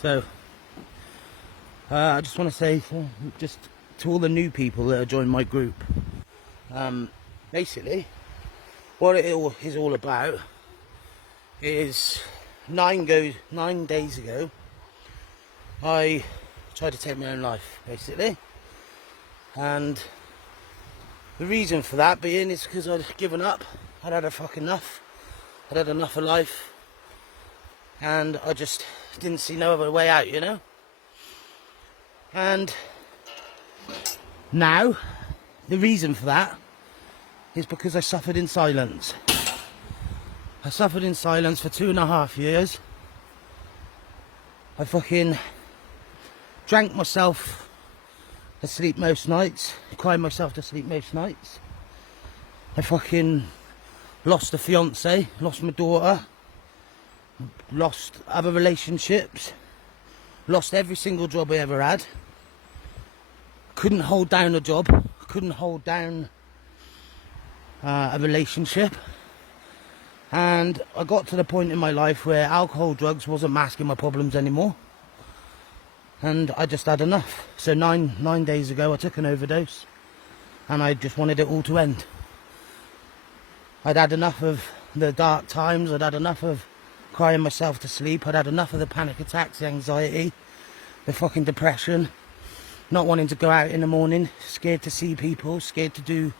So I just want to say just to all the new people that are joining my group, basically what it is all about is 9 days ago I tried to take my own life, basically, and the reason for that being is because I'd given up. I'd had a fucking enough. I'd had enough of life, and I just didn't see no other way out, you know. And now the reason for that is because I suffered in silence. I suffered in silence for 2.5 years. I fucking drank myself to sleep most nights, cried myself to sleep most nights. I fucking lost a fiance, lost my daughter, lost other relationships, lost every single job I ever had. Couldn't hold down a job, couldn't hold down a relationship. And I got to the point in my life where alcohol, drugs wasn't masking my problems anymore. And I just had enough. So nine days ago I took an overdose, and I just wanted it all to end. I'd had enough of the dark times, I'd had enough of crying myself to sleep, I'd had enough of the panic attacks, the anxiety, the fucking depression, not wanting to go out in the morning, scared to see people, scared to do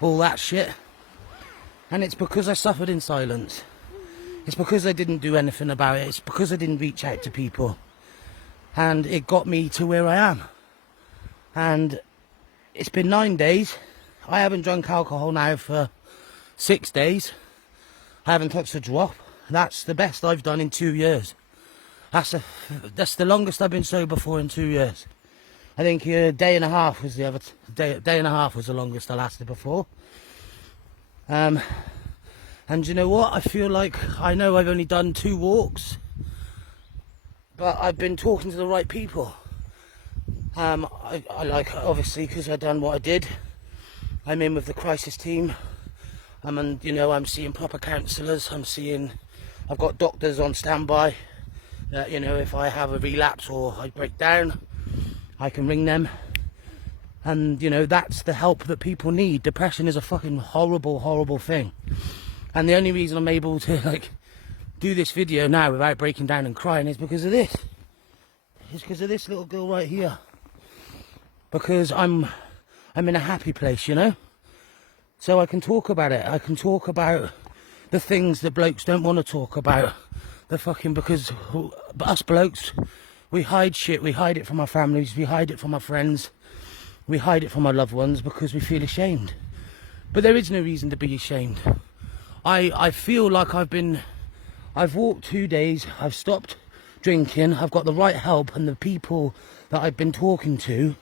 all that shit. And it's because I suffered in silence. It's because I didn't do anything about it. It's because I didn't reach out to people. And it got me to where I am. And it's been 9 days. I haven't drunk alcohol now for 6 days. I haven't touched a drop. That's the best I've done in 2 years. That's the longest I've been sober for in 2 years. I think a day and a half was day and a half was the longest I lasted before. And you know what? I feel like I know I've only done 2 walks, but I've been talking to the right people. I like, obviously, because I've done what I did. I'm in with the crisis team. I'm seeing proper counsellors. I've got doctors on standby. That, if I have a relapse or I break down, I can ring them. And, that's the help that people need. Depression is a fucking horrible, horrible thing. And the only reason I'm able to, do this video now without breaking down and crying is because of this. It's because of this little girl right here. Because I'm in a happy place, So I can talk about it. I can talk about the things that blokes don't want to talk about. Because us blokes, we hide shit. We hide it from our families. We hide it from our friends. We hide it from our loved ones because we feel ashamed. But there is no reason to be ashamed. I feel like I've walked 2 days, I've stopped drinking, I've got the right help, and the people that I've been talking to,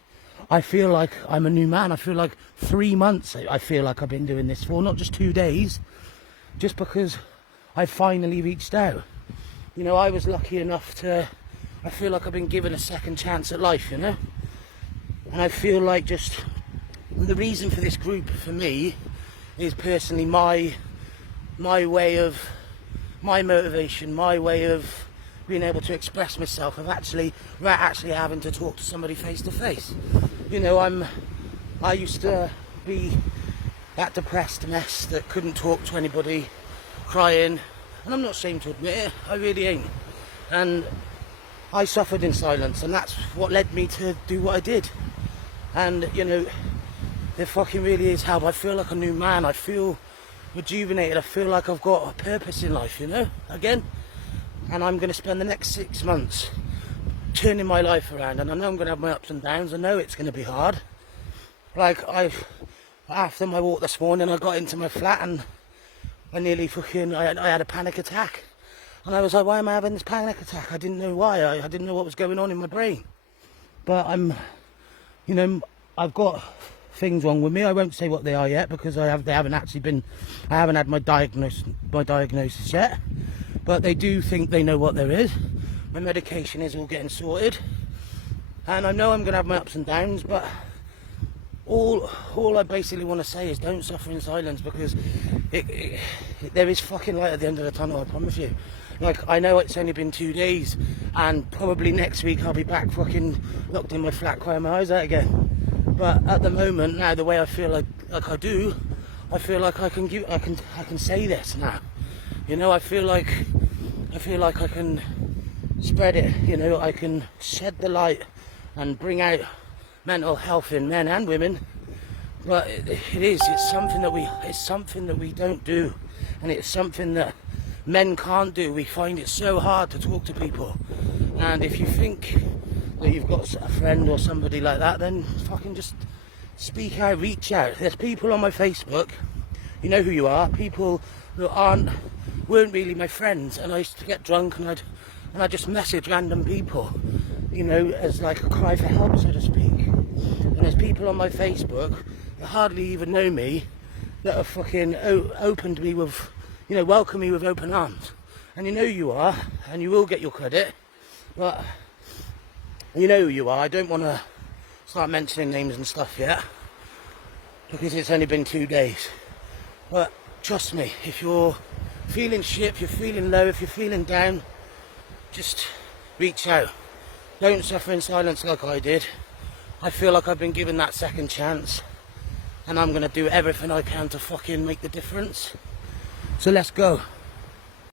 I feel like I'm a new man. I feel like 3 months I feel like I've been doing this for, not just 2 days, just because I finally reached out. I was lucky enough I feel like I've been given a second chance at life, And I feel like just the reason for this group for me is personally my way of, my motivation, my way of being able to express myself, of actually having to talk to somebody face to face. I used to be that depressed mess that couldn't talk to anybody, crying, and I'm not ashamed to admit it, I really ain't. And I suffered in silence, and that's what led me to do what I did. And, there fucking really is help. I feel like a new man. I feel rejuvenated. I feel like I've got a purpose in life, again. And I'm going to spend the next 6 months turning my life around. And I know I'm going to have my ups and downs. I know it's going to be hard. After my walk this morning, I got into my flat and I nearly I had a panic attack. And I was like, why am I having this panic attack? I didn't know why. I didn't know what was going on in my brain. But I've got things wrong with me. I won't say what they are yet because I haven't had my diagnosis yet. But they do think they know what there is. My medication is all getting sorted. And I know I'm going to have my ups and downs, but all I basically want to say is don't suffer in silence, because there is fucking light at the end of the tunnel, I promise you. Like, I know it's only been 2 days, and probably next week I'll be back fucking locked in my flat crying my eyes out again. But at the moment now, the way I feel like I do, I feel like I can say this now. You know, I feel like I can spread it. You know, I can shed the light and bring out mental health in men and women. But it's something that we don't do, and it's something that men can't do. We find it so hard to talk to people, and if you think that you've got a friend or somebody like that, then fucking just speak out, reach out. There's people on my Facebook, you know who you are, people that weren't really my friends, and I used to get drunk and I'd just message random people, you know, as like a cry for help, so to speak. And there's people on my Facebook that hardly even know me, that are fucking opened me with, you know, welcome me with open arms. And you know who you are, and you will get your credit, but you know who you are. I don't want to start mentioning names and stuff yet, because it's only been 2 days. But trust me, if you're feeling shit, if you're feeling low, if you're feeling down, just reach out. Don't suffer in silence like I did. I feel like I've been given that second chance, and I'm going to do everything I can to fucking make the difference. So let's go.